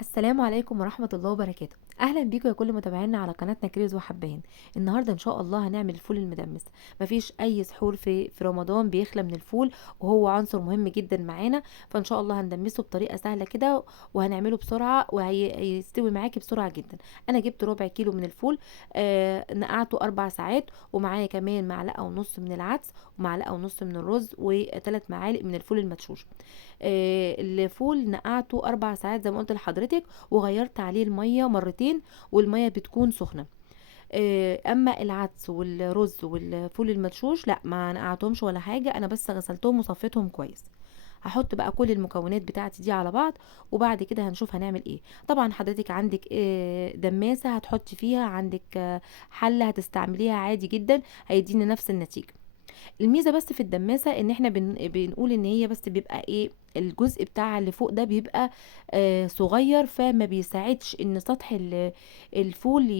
السلام عليكم ورحمة الله وبركاته. اهلا بيكم يا كل متابعينا على قناتنا كريز وحبان. النهارده ان شاء الله هنعمل الفول المدمس. مفيش اي سحور في رمضان بيخلى من الفول، وهو عنصر مهم جدا معانا. فان شاء الله هندمسه بطريقة سهلة كده، وهنعمله بسرعة وهيستوي معاكي بسرعة جدا. انا جبت ربع كيلو من الفول، نقعته 4 ساعات، ومعايا كمان معلقة ونص من العدس، ومعلقة ونص من الرز، وثلاث معالق من الفول المدشوش. الفول نقعته 4 ساعات زي ما قلت لحضرتك، وغيرت عليه المية مرتين، والمية بتكون سخنة. اما العدس والرز والفول المدشوش لا، ما نقعتهمش ولا حاجة، انا بس غسلتهم وصفيتهم كويس. هحط بقى كل المكونات بتاعتي دي على بعض، وبعد كده هنشوف هنعمل ايه. طبعا حضرتك عندك دماسة هتحطي فيها، عندك حلة هتستعمليها عادي جدا، هيدينا نفس النتيجة. الميزه بس في الدماسه ان احنا بنقول ان هي بس بيبقى ايه، الجزء بتاع اللي فوق ده بيبقى صغير، فما بيساعدش ان سطح الفول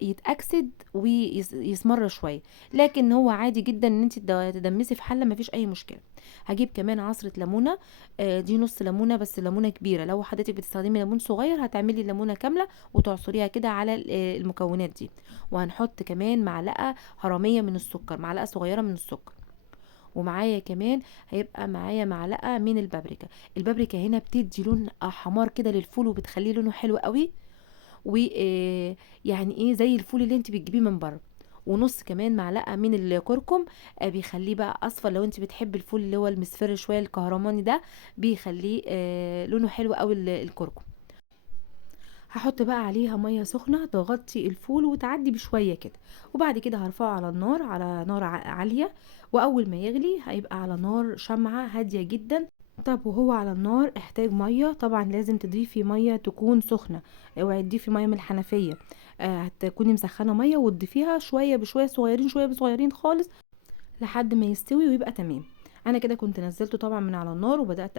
يتأكسد ويسمر شويه. لكن هو عادي جدا ان انت تدمسي في حله، مفيش اي مشكله. هجيب كمان عصره ليمونه، دي نص ليمونه، بس ليمونه كبيره. لو حضرتك بتستخدمي ليمون صغير هتعملي ليمونه كامله وتعصريها كده على المكونات دي. وهنحط كمان معلقه هرميه من السكر، معلقه صغيره من السكر. ومعايا كمان هيبقى معايا معلقه من البابريكا. البابريكا هنا بتدي لون حمار كده للفول، وبتخليه لونه حلو قوي، ويعني ايه زي الفول اللي انت بتجيبيه من بره. ونص كمان معلقه من الكركم، بيخليه بقى اصفر. لو انت بتحبي الفول اللي هو المصفر شويه الكهرماني ده، بيخليه لونه حلو قوي الكركم. هحط بقى عليها ميه سخنه تغطي الفول وتعدي بشويه كده، وبعد كده هرفعه على النار، على نار عاليه. واول ما يغلي هيبقى على نار شمعة هاديه جدا. طب وهو على النار احتاج ميه، طبعا لازم تضيفي ميه تكون سخنه. اوعي تضيفي ميه من الحنفيه، هتكوني مسخنه ميه وتضيفيها شويه بشويه، صغيرين شويه بصغيرين خالص، لحد ما يستوي ويبقى تمام. انا كده كنت نزلته طبعا من على النار، وبدات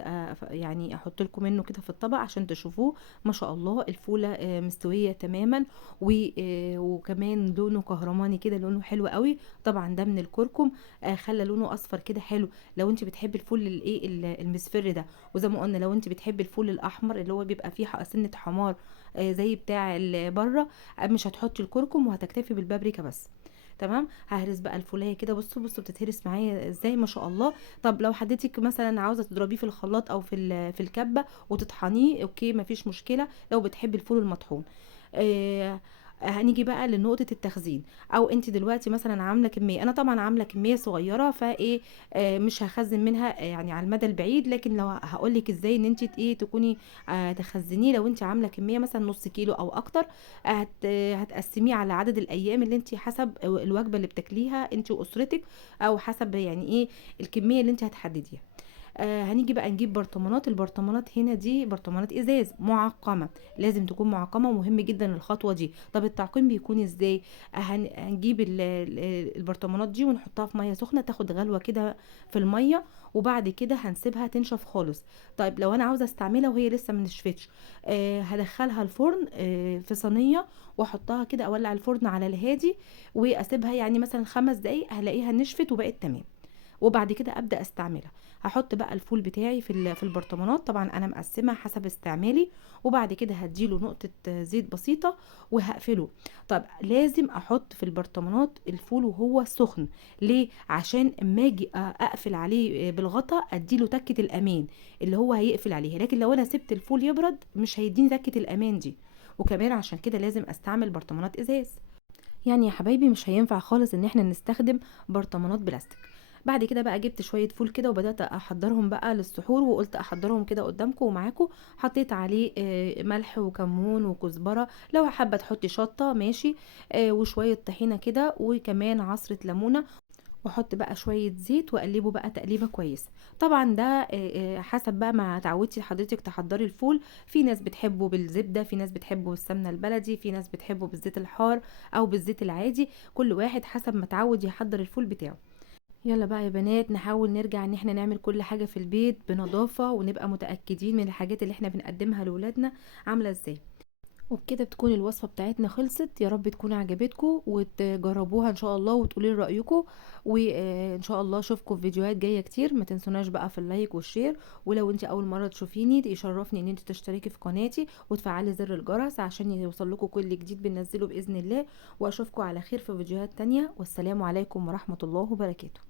يعني احط لكم منه كده في الطبق عشان تشوفوه. ما شاء الله الفوله مستويه تماما، وكمان لونه كهرماني كده، لونه حلو قوي. طبعا ده من الكركم، خلى لونه اصفر كده حلو. لو انت بتحبي الفول الايه المصفر ده. وزي ما قلنا لو انت بتحبي الفول الاحمر اللي هو بيبقى فيه سنه حمار زي بتاع بره، مش هتحطي الكركم وهتكتفي بالبابريكا بس. تمام. ههرس بقى الفولايه كده، بصوا بتتهرس معايا ازاي، ما شاء الله. طب لو حضرتك مثلا عاوزه تضربيه في الخلاط او في الكبه وتطحنيه، اوكي مفيش مشكله لو بتحبي الفول المطحون. آه هنيجي بقى لنقطة التخزين. او انت دلوقتي مثلا عاملة كمية، انا طبعا عاملة كمية صغيرة فايه، مش هخزن منها يعني على المدى البعيد. لكن لو هقولك ازاي ان انت ايه تكوني تخزنيه، لو انت عاملة كمية مثلا نص كيلو او اكتر، هتقسميه على عدد الايام اللي انت حسب الوجبه اللي بتاكليها انت واسرتك، او حسب يعني ايه الكميه اللي انت هتحدديها. هنيجي بقى نجيب برطمانات. البرطمانات هنا دي برطمانات ازاز معقمه، لازم تكون معقمه، ومهم جدا الخطوه دي. طب التعقيم بيكون ازاي؟ هنجيب البرطمانات دي ونحطها في ميه سخنه تاخد غلوه كده في الميه، وبعد كده هنسيبها تنشف خالص. طيب لو انا عاوزه استعملها وهي لسه ما نشفتش، هدخلها الفرن في صينيه، واحطها كده، اولع الفرن على الهادي، واسيبها يعني مثلا 5 دقايق، هلاقيها نشفت وبقت تمام. وبعد كده ابدا استعملها. هحط بقى الفول بتاعي في البرطمانات، طبعا انا مقسمه حسب استعمالي. وبعد كده هديله نقطه زيت بسيطه وهقفله. طب لازم احط في البرطمانات الفول وهو سخن. ليه؟ عشان اما اجي اقفل عليه بالغطا اديله تكه الامان اللي هو هيقفل عليها. لكن لو انا سبت الفول يبرد مش هيديني تكه الامان دي. وكمان عشان كده لازم استعمل برطمانات ازاز. يعني يا حبايبي مش هينفع خالص ان احنا نستخدم برطمانات بلاستيك. بعد كده بقى جبت شويه فول كده وبدات احضرهم بقى للسحور، وقلت احضرهم كده قدامكم ومعاكم. حطيت عليه ملح وكمون وكزبره، لو حابه تحطي شطه ماشي، وشويه طحينه كده، وكمان عصره ليمونه. واحط بقى شويه زيت واقلبه بقى تقليبه كويسه. طبعا ده حسب بقى ما تعودتي حضرتك تحضري الفول. في ناس بتحبه بالزبده، في ناس بتحبه بالسمنه البلدي، في ناس بتحبه بالزيت الحار او بالزيت العادي. كل واحد حسب ما تعود يحضر الفول بتاعه. يلا بقى يا بنات نحاول نرجع ان احنا نعمل كل حاجه في البيت بنظافه، ونبقى متاكدين من الحاجات اللي احنا بنقدمها لاولادنا عامله ازاي. وبكده بتكون الوصفة بتاعتنا خلصت، يا رب تكون عجبتكم وتجربوها إن شاء الله وتقولوا لي رأيكم، وإن شاء الله أشوفكم في فيديوهات جاية كتير. ما تنسوناش بقى في اللايك والشير، ولو انت أول مرة تشوفيني يشرفني إن انت تشتركي في قناتي وتفعلي زر الجرس عشان يوصل لكم كل جديد بننزله بإذن الله. وأشوفكم على خير في فيديوهات تانية، والسلام عليكم ورحمة الله وبركاته.